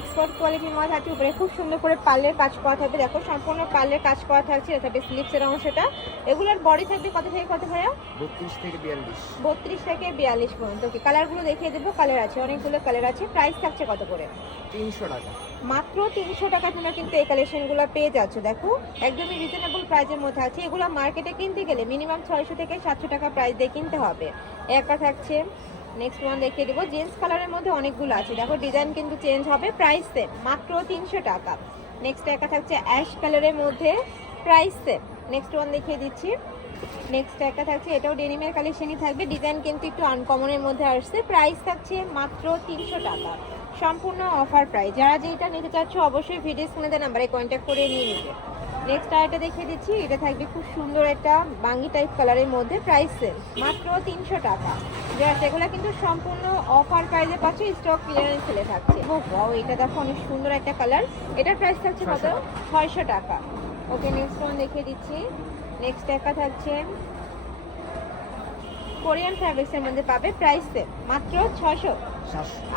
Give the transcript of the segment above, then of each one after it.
Export কোয়ালিটির মাল থাকছে উপরে খুব সুন্দর করে পার্লের কাজ করা থাকবে। দেখো সম্পূর্ণ পার্লের কাজ করা থাকছে এটা থাকবে স্লিপসের অংশটা। এগুলোর বডি থাকবে কত থেকে কত ভাইয়া? বত্রিশ থেকে বিয়াল্লিশ। বত্রিশ থেকে বিয়াল্লিশ পর্যন্ত। ওকে কালারগুলো দেখিয়ে দেবো কালার আছে অনেকগুলো কালার আছে। প্রাইস থাকছে কত করে? তিনশো টাকা। মাত্র তিনশো টাকা তোমরা কিন্তু এই কালেকশনগুলো পেয়ে যাচ্ছ দেখো। একদমই রিজনেবল প্রাইসের মধ্যে আছে। এগুলো মার্কেটে কিনতে গেলে মিনিমাম ছয়শো থেকে সাতশো টাকা প্রাইস দিয়ে কিনতে হবে। একা থাকছে। নেক্সট ওয়ান দেখিয়ে দেবো। জেন্টস কালারের মধ্যে অনেকগুলো আছে। দেখো ডিজাইন কিন্তু চেঞ্জ হবে। প্রাইস সেম মাত্র তিনশো টাকা। নেক্সট একা থাকছে অ্যাশ কালারের মধ্যে প্রাইস সেম নেক্সট ওয়ান দেখিয়ে দিচ্ছি। নেক্সট একটা থাকছে, এটাও ডেনিমের কালেকশনই থাকবে। ডিজাইন কিন্তু একটু আনকমনের মধ্যে আসছে। প্রাইস থাকছে মাত্র তিনশো টাকা। সম্পূর্ণ অফার প্রাইস যারা যেটা নিতে চাচ্ছ, অবশ্যই ভিডিও স্ক্রিনে নাম্বারে কন্ট্যাক্ট করে নিয়ে নিবে। নেক্সট আরেকটা দেখিয়ে দিচ্ছি। এটা থাকবে খুব সুন্দর একটা বাঙ্গি টাইপ কালারের মধ্যে প্রাইস সেল মাত্র তিনশো টাকা। যারা সেগুলো কিন্তু সম্পূর্ণ অফার প্রাইসে পাচ্ছ স্টক ক্লিয়ারেন্স সেলে থাকছে। ও বাও এটা দেখো অনেক সুন্দর একটা কালার এটার প্রাইস থাকছে কত? ছয়শো টাকা। ওকে নেক্সট ওয়ান দেখিয়ে দিচ্ছি। নেক্সট একটা থাকছে কোরিয়ান ফ্যাব্রিক্সের মধ্যে পাবে প্রাইস সেম মাত্র ছশো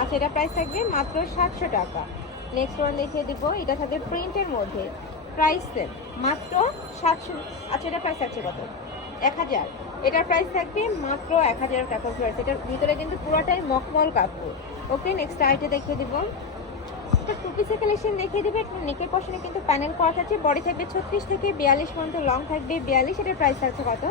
আচ্ছা এটা প্রাইস থাকবে মাত্র সাতশো টাকা। নেক্সট ওয়ান দেখিয়ে দিব। এটা থাকবে প্রিন্টের মধ্যে। প্রাইস সেম মাত্র সাতশো আচ্ছা এটা প্রাইস থাকছে কত? এক হাজার। এটার প্রাইস থাকবে মাত্র এক হাজার টাকা প্রাইস এটার ভিতরে কিন্তু পুরোটাই মখমল কাপড়। ওকে নেক্সট আইটে দেখিয়ে দিব। একটা টু পিসের কালেকশন দেখিয়ে দেবে। একটা নেকের পশনে কিন্তু প্যানেল করা থাকছে বডি থাকবে ছত্রিশ থেকে বিয়াল্লিশ পর্যন্ত লং থাকবে বিয়াল্লিশ। এটার প্রাইস থাকছে কত?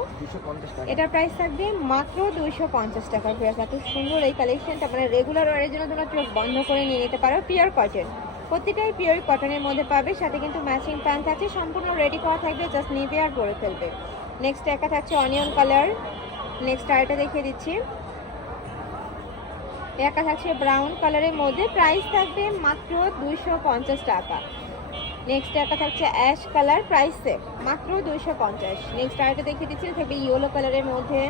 এটার প্রাইস থাকবে মাত্র দুইশো পঞ্চাশ টাকা। এত সুন্দর এই কালেকশনটা মানে রেগুলার ওয়ারের জন্য তোমরা চোখ বন্ধ করে নিয়ে নিতে পারো। পিওর কটন প্রতিটাই পিওর কটনের মধ্যে পাবে, সাথে কিন্তু ম্যাচিং প্যান্ট আছে সম্পূর্ণ রেডি করা থাকবে জাস্ট নিবে আর পরে ফেলবে। নেক্সট একা থাকছে অনিয়ন কালার নেক্সট আরেকটা দেখিয়ে দিচ্ছি। একা থাকছে ব্রাউন কালারের মধ্যে প্রাইস থাকবে মাত্র দুইশো পঞ্চাশ টাকা। নেক্সট একটা থাকছে অ্যাশ কালার প্রাইস সেম মাত্র দুইশো পঞ্চাশ। নেক্সট আরেকটা দেখিয়ে দিচ্ছি, থাকবে ইয়েলো কালারের মধ্যে।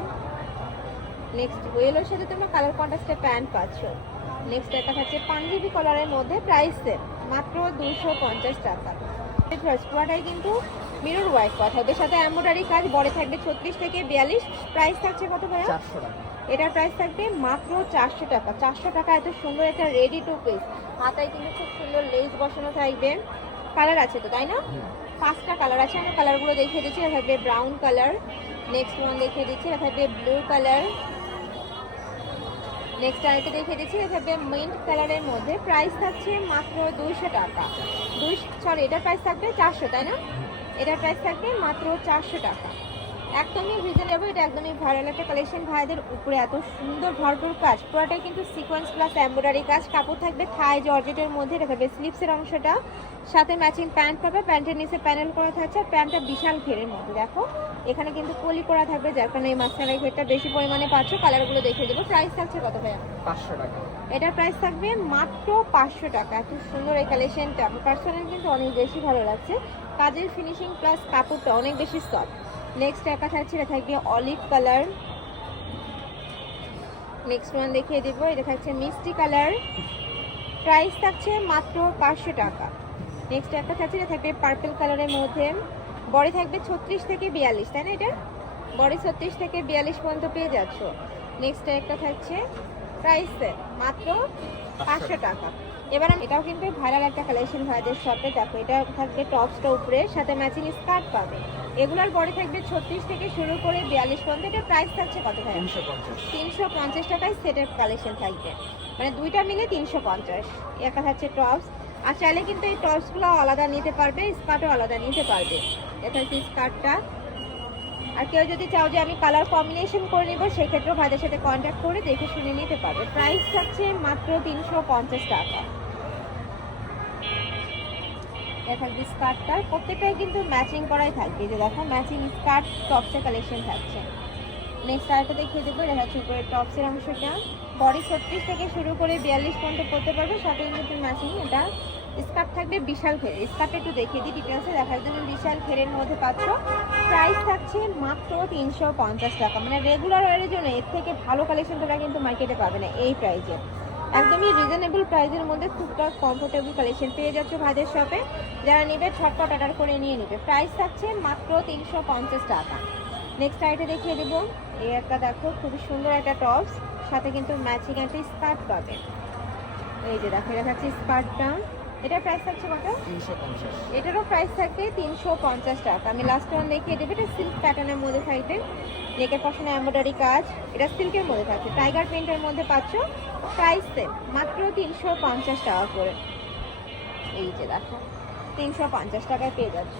নেক্সট ইয়েলোর সাথে তোমরা কালার কন্ট্রাস্টে প্যান্ট পাচ্ছ। নেক্সট একটা থাকছে পাঞ্জাবি কালারের মধ্যে প্রাইস সেম মাত্র দুইশো পঞ্চাশ টাকা। পুরোটাই কিন্তু মিরর হোয়াইট কথা থাকবে সাথে এম্ব্রয়ডারি কাজ বড় থাকবে ছত্রিশ থেকে বিয়াল্লিশ। প্রাইস থাকছে কত ভাইয়া? এটার প্রাইস থাকবে মাত্র চারশো টাকা। চারশো টাকা এত সুন্দর একটা রেডি টু পিস হাতায় কিন্তু খুব সুন্দর লেস বসানো থাকবে। কালার আছে তো তাই না? পাঁচটা কালার আছে। আমরা কালারগুলো দেখিয়ে দিচ্ছি। এটা থাকবে ব্রাউন কালার নেক্সট ওয়ান দেখিয়ে দিচ্ছি। এটা থাকবে ব্লু কালার নেক্সট আরেকটা দেখিয়ে দিচ্ছি এভাবে থাকবে মিন্ট কালারের মধ্যে। প্রাইস থাকছে মাত্র দুইশো টাকা। দুই সরি এটার প্রাইস থাকবে চারশো তাই না? এটার প্রাইস থাকবে মাত্র চারশো টাকা। একদমই রিজনেবল এটা একদমই ভাইরাল একটা কালেকশন ভাইদের উপরে এত সুন্দর ভরপুর কাজ। পুরোটাই কিন্তু সিকোয়েন্স প্লাস এমব্রয়ডারি কাজ। কাপড় থাকবে থাই জর্জেটের মধ্যে এটা থাকবে স্লিপসের অংশটা। সাথে ম্যাচিং প্যান্ট পাবে প্যান্টের নিচে প্যানেল করা থাকছে। আর প্যান্টটা বিশাল ঘেরের মধ্যে দেখো। এখানে কিন্তু কলি করা থাকবে যার কারণে এই মাঝখানে ঘেরটা বেশি পরিমাণে পাচ্ছ। কালারগুলো দেখিয়ে দেবো। প্রাইস থাকছে কত ভাইয়া? পাঁচশো টাকা। এটার প্রাইস থাকবে মাত্র পাঁচশো টাকা। এত সুন্দর এই কালেকশনটা আমার পার্সোনাল কিন্তু অনেক বেশি ভালো লাগছে। কাজের ফিনিশিং প্লাস কাপড়টা অনেক বেশি সফট নেক্সট একা থাকছে, এটা থাকবে অলিভ কালার নেক্সট ওয়ান দেখিয়ে দিব, এটা থাকছে মিষ্টি কালার প্রাইস থাকছে মাত্র পাঁচশো টাকা। নেক্সট একটা থাকছে, এটা থাকবে পার্পল কালারের মধ্যে। বডি থাকবে ছত্রিশ থেকে বিয়াল্লিশ, তাই না এটা? বডি ছত্রিশ থেকে বিয়াল্লিশ পর্যন্ত পেয়ে যাচ্ছ। নেক্সট একটা থাকছে প্রাইস মাত্র পাঁচশো টাকা। এবার আমি- এটাও কিন্তু ভাইরাল একটা কালেকশন ভাইদের শপে দেখো এটা থাকবে টপসটা উপরে সাথে ম্যাচিং স্কার্ট পাবে। এগুলোর বডি থাকবে ছত্রিশ থেকে শুরু করে বিয়াল্লিশ পর্যন্ত এটা প্রাইস থাকছে কত ভাই? তিনশো পঞ্চাশ। তিনশো পঞ্চাশ টাকায় সেটের কালেকশন থাকবে। মানে দুইটা মিলে তিনশো পঞ্চাশ। একটা থাকছে টপস আর চাইলে কিন্তু এই টপসগুলো আলাদা নিতে পারবে স্কার্টও আলাদা নিতে পারবে। এটা হচ্ছে স্কার্টটা আর কেউ যদি চাও যে আমি কালার কম্বিনেশন করে নিব, সেক্ষেত্রেও ভাইদের সাথে কন্ট্যাক্ট করে দেখে শুনে নিতে পারবে। প্রাইস থাকছে মাত্র তিনশো পঞ্চাশ টাকা। থাকবে স্কার্টটা প্রত্যেকটাই কিন্তু ম্যাচিং করাই থাকবে। যে দেখো ম্যাচিং স্কার্ট টপসের কালেকশন থাকছে। নেক্সট আরেকটা দেখিয়ে দেবো, এটা হচ্ছে উপরে টপসের অংশটা। বডি ছত্রিশ থেকে শুরু করে বিয়াল্লিশ পর্যন্ত করতে পারবে, সাথে কিন্তু ম্যাচিং এটা স্কার্ট থাকবে বিশাল ঘের স্কার্টটা একটু দেখিয়ে দিই ডিটেলসে দেখা যায় তুমি বিশাল ঘেরের মধ্যে পাচ্ছ। প্রাইস থাকছে মাত্র তিনশো পঞ্চাশ টাকা। মানে রেগুলার ওয়ারের জন্য এর থেকে ভালো কালেকশন তোমরা কিন্তু মার্কেটে পাবে না এই প্রাইসে একদমই রিজনেবল প্রাইসের মধ্যে টুকটাক কমফোর্টেবল কালেকশন পেয়ে যাচ্ছ ভাইদের শপে যারা নেবে, ছটপট অর্ডার করে নিয়ে নেবে। প্রাইস থাকছে মাত্র তিনশো পঞ্চাশ টাকা। নেক্সট আইটে দেখিয়ে দেবো। এই একটা দেখো, খুবই সুন্দর একটা টপস সাথে কিন্তু ম্যাচিং একটা স্কার্ট পাবে। এই যে দেখো, এটা স্কার্টটা এটার প্রাইস থাকছে কত? এটারও প্রাইস থাকবে তিনশো পঞ্চাশ টাকা। আমি লাস্ট ওয়ান দেখিয়ে দেবো। এটা সিল্ক প্যাটার্নের মধ্যে থাকবে। নেকের পাশে এমব্রয়ডারি কাজ। এটা সিল্কের মধ্যে থাকছে। টাইগার প্রিন্টের মধ্যে পাচ্ছ প্রাইস সেম মাত্র তিনশো পঞ্চাশ টাকা করে। এই যে দেখো তিনশো পঞ্চাশ টাকায় পেয়ে যাচ্ছ।